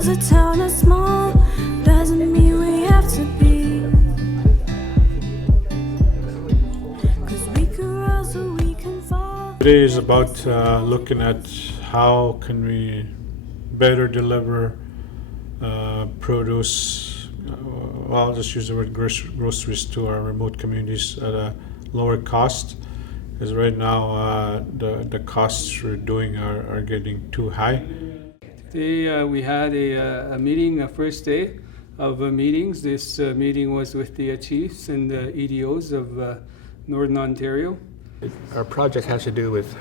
Because a town is small doesn't mean we have to be. 'Cause we can rise or we can fall. Today is about looking at how can we better deliver produce, I'll just use the word groceries to our remote communities at a lower cost. Because right now the costs we're doing are getting too high. Today we had a meeting, a first day of meetings. This meeting was with the chiefs and the EDOs of Northern Ontario. Our project has to do with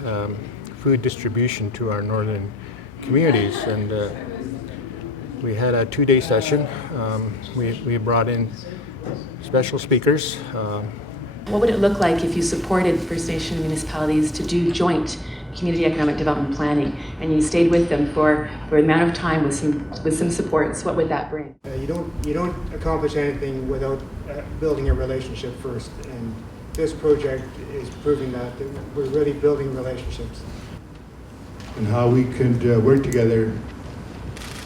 food distribution to our northern communities, and we had a 2-day session. We brought in special speakers. What would it look like if you supported First Nation municipalities to do joint community economic development planning, and you stayed with them for an amount of time with some supports? What would that bring? You don't accomplish anything without building a relationship first, and this project is proving that we're really building relationships. And how we could work together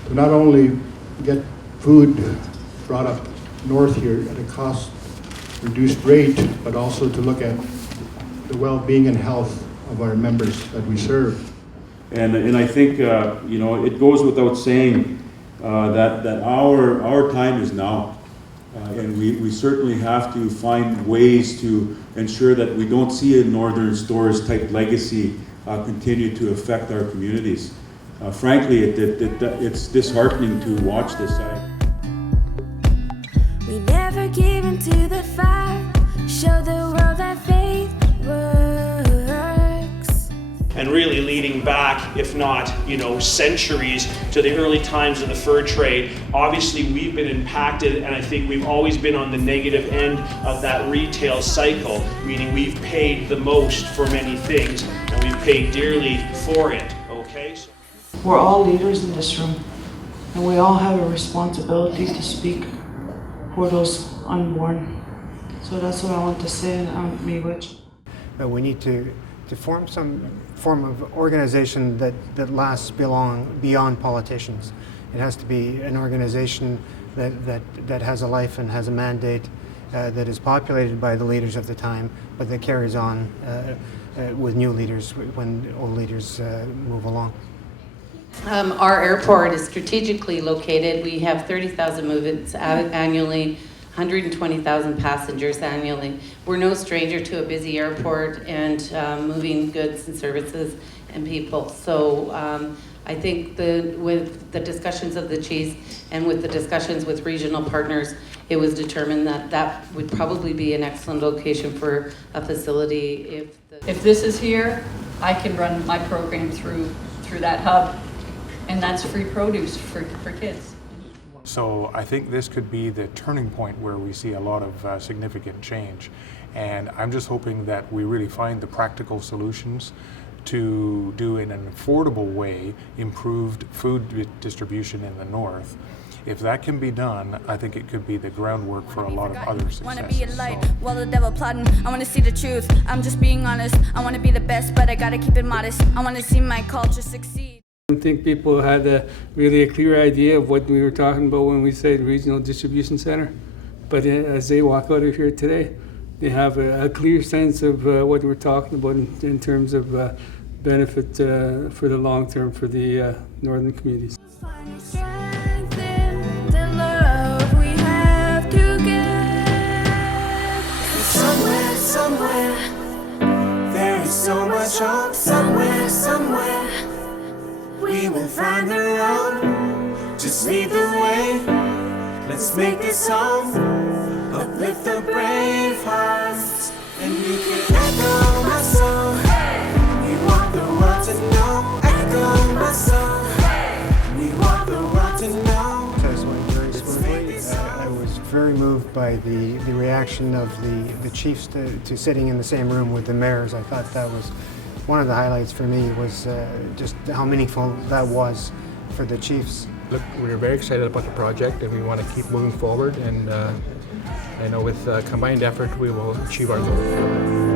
to not only get food brought up north here at a cost reduced rate, but also to look at the well-being and health of our members that we serve. And I think it goes without saying that our time is now, and we certainly have to find ways to ensure that we don't see a Northern Stores type legacy continue to affect our communities. Frankly, it's disheartening to watch this. We never give in to the fire. Show the world that faith works. And really leading back, if not, centuries to the early times of the fur trade. Obviously, we've been impacted, and I think we've always been on the negative end of that retail cycle, meaning we've paid the most for many things, and we've paid dearly for it, okay? We're all leaders in this room, and we all have a responsibility to speak for those unborn. So that's what I want to say, and we need to form some form of organization that lasts beyond politicians. It has to be an organization that has a life and has a mandate that is populated by the leaders of the time, but that carries on with new leaders when old leaders move along. Our airport is strategically located. We have 30,000 movements annually, 120,000 passengers annually. We're no stranger to a busy airport and moving goods and services and people. So I think with the discussions of the chiefs and with the discussions with regional partners, it was determined that would probably be an excellent location for a facility. If this is here, I can run my program through that hub, and that's free produce for kids. So I think this could be the turning point where we see a lot of significant change. And I'm just hoping that we really find the practical solutions to do in an affordable way improved food distribution in the north. If that can be done, I think it could be the groundwork for a lot of other successes. Wanna be a light, while the devil plotting. I wanna see the truth, I'm just being honest. I wanna be the best, but I gotta keep it modest. I wanna see my culture succeed. I think people had really a clear idea of what we were talking about when we said regional distribution center. But as they walk out of here today, they have a clear sense of what we're talking about in terms of benefit for the long term for the northern communities. Somewhere, there is so much hope. Somewhere, we will find the road. Just lead the way. Let's make this home. Uplift the brave hearts, and you can echo my soul. We want the world to know. Echo my soul. We want the world to know. I was very moved by the reaction of the chiefs to sitting in the same room with the mayors. I thought that was one of the highlights for me, was just how meaningful that was for the chiefs. Look, we're very excited about the project, and we want to keep moving forward, and I know with combined effort we will achieve our goal.